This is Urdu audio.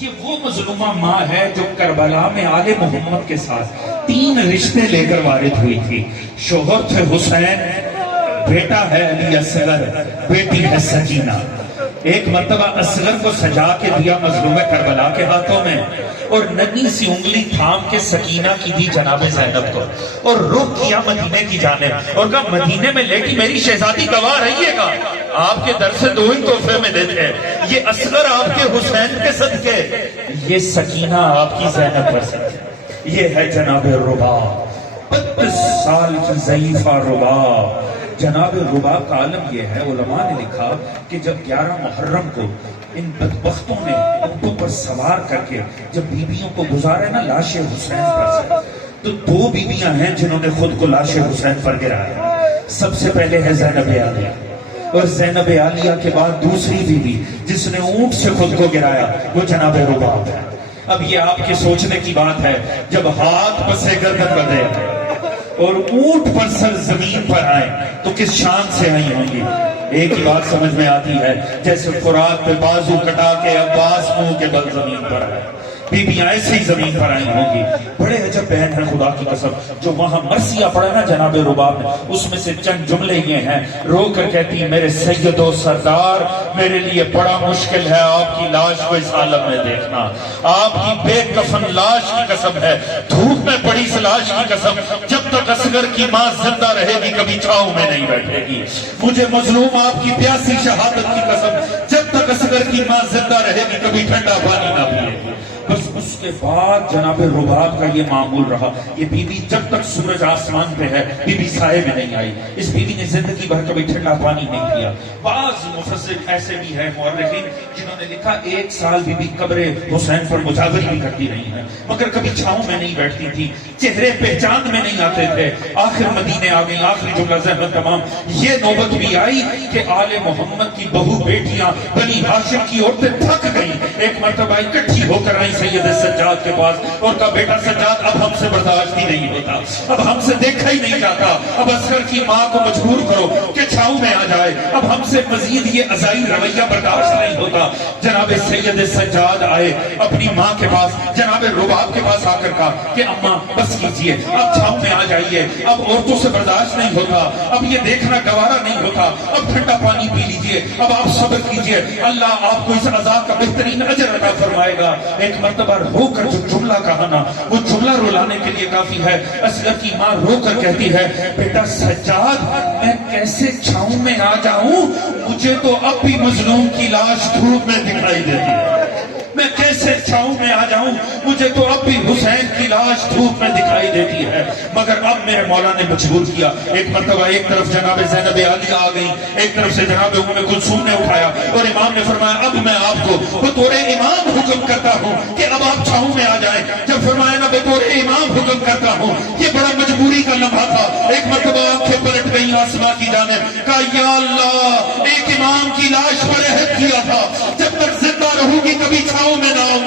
یہ وہ مظلومہ ماں ہے جو کربلا میں آل محمد کے ساتھ 3 رشتے لے کر وارد ہوئی تھی. شوہر تھے حسین، بیٹا ہے علی اصغر، بیٹی ہے سکینہ. ایک مرتبہ اصغر کو سجا کے دیا مظلوم کربلا کے ہاتھوں میں، اور ننھی سی انگلی تھام کے سکینہ کی دی جناب زینب کو، اور رخ کیا مدینے کی جانب اور کہا مدینے میں لیٹی میری شہزادی گواہ رہیے گا، آپ کے در سے 2 ہی تحفے میں دیتے ہیں، یہ اصغر آپ کے حسین کے صدقے، یہ سکینہ آپ کی زینب پر صدقے. یہ ہے جناب ربا، 32 سال کی ضعیفہ ربا. جناب ربا کا عالم یہ ہے، علماء نے لکھا کہ جب 11 محرم کو ان بدبختوں نے اونٹوں پر سوار کر کے جب بیویوں کو گزارے نا لاش حسین پر سے، تو 2 بیویاں ہیں جنہوں نے خود کو لاش حسین پر گرایا. سب سے پہلے ہے زینب عالیہ، اور زینب عالیہ کے بعد دوسری بیوی جس نے اونٹ سے خود کو گرایا وہ جناب رباب ہے. اب یہ آپ کے سوچنے کی بات ہے، جب ہاتھ پسے گردن بدے اور اونٹ پر سر زمین پر آئے تو کس شان سے آئی ہوں گی؟ ایک ہی بات سمجھ میں آتی ہے، جیسے فرات پہ بازو کٹا کے عباس منہ کے بل زمین پر آئے، بیویاں ایسے ہی زمین پر آئی ہوں گی. بڑے عجب بہن ہے خدا کی قسم. جو وہاں مرثیہ پڑھا نا جناب رباب نے، اس میں سے چند جملے یہ ہیں، رو کر کہتی میرے سید و سردار، میرے لیے بڑا مشکل ہے آپ کی لاش کو اس عالم میں دیکھنا. آپ کی بے کفن لاش کی قسم ہے، دھوپ میں پڑی اس لاش کی قسم، جب تک اصغر کی ماں زندہ رہے گی کبھی چھاؤں میں نہیں بیٹھے گی. مجھے مظلوم آپ کی پیاسی شہادت کی قسم، جب تک اصغر کی ماں زندہ رہے گی کبھی ٹھنڈا پانی نہ پیے گی. بس اس کے بعد جناب رباب کا یہ معمول رہا. یہ بیوی جب تک سورج آسمان پہ ہے بیوی سائے میں نہیں آئی. اس بیوی نے زندگی بھر کبھی ٹھنڈا پانی نہیں پیا. بعض مفسر ایسے بھی ہیں مورخین جنہوں نے لکھا 1 سال بیوی قبر حسین پر مجاوری بھی کرتی رہی ہیں، مگر کبھی چھاؤں میں نہیں بیٹھتی تھی، چہرے پہچان میں نہیں آتے تھے. آخر مدینے آ گئی. آخری جملہ ذہن تمام. یہ نوبت بھی آئی کہ آل محمد کی بہو بیٹیاں بنی ہاشم کی عورتیں تھک گئیں، ایک مرتبہ اکٹھی ہو کر آئی سید سجاد کے پاس اور کہا بیٹا سجاد اب ہم سے برداشت ہی نہیں ہوتا، اب ہم سے دیکھا ہی نہیں جاتا، اب اصغر کی ماں کو مجبور کرو کہ چھاؤں میں آ جائے، اب ہم سے مزید یہ عزائی رویہ برداشت نہیں ہوتا. جناب سید سجاد آئے اپنی ماں کے پاس، جناب رباب کے پاس آ کر کہا کہ اماں بس کیجئے، اب چھاؤں میں آ جائیے، اب عورتوں سے برداشت نہیں ہوتا، اب یہ دیکھنا گوارا نہیں ہوتا، اب ٹھنڈا پانی پی لیجئے، اب آپ صبر کیجئے، اللہ آپ کو اس عذاب کا بہترین اجر عطا فرمائے گا. ایک مرتبہ رو کر جو جملہ کہا نا وہ جملہ رلانے کے لیے کافی ہے. اصغر کی ماں رو کر کہتی ہے بیٹا سجاد میں کیسے چھاؤں میں آ جاؤں، مجھے تو اب بھی مظلوم کی لاش دھوپ میں دکھائی دیتی ہے، میں کیسے چھاؤں میں آ جاؤں، مجھے تو اب بھی حسین کی لاش دھوپ میں دکھائی دیتی ہے. مگر اب میرے مولا نے مجبور کیا. ایک مرتبہ ایک طرف جناب زینب عالیہ آ گئی، ایک طرف سے جناب ام کلثوم نے اٹھایا اور امام نے فرمایا اب میں آپ کو بطور امام حکم کرتا ہوں کہ اب آپ چھاؤں میں آ جائیں. جب فرمایا نا بطور امام حکم کرتا ہوں، یہ بڑا مجبوری کا لمحہ تھا. ایک مرتبہ آنکھیں پلٹ گئی آسمان کی جانب، کہا یا اللہ ایک امام کی لاش پر عہد کیا تھا جب تک زندہ رہوں گی کبھی چھاؤں میں نہ آؤں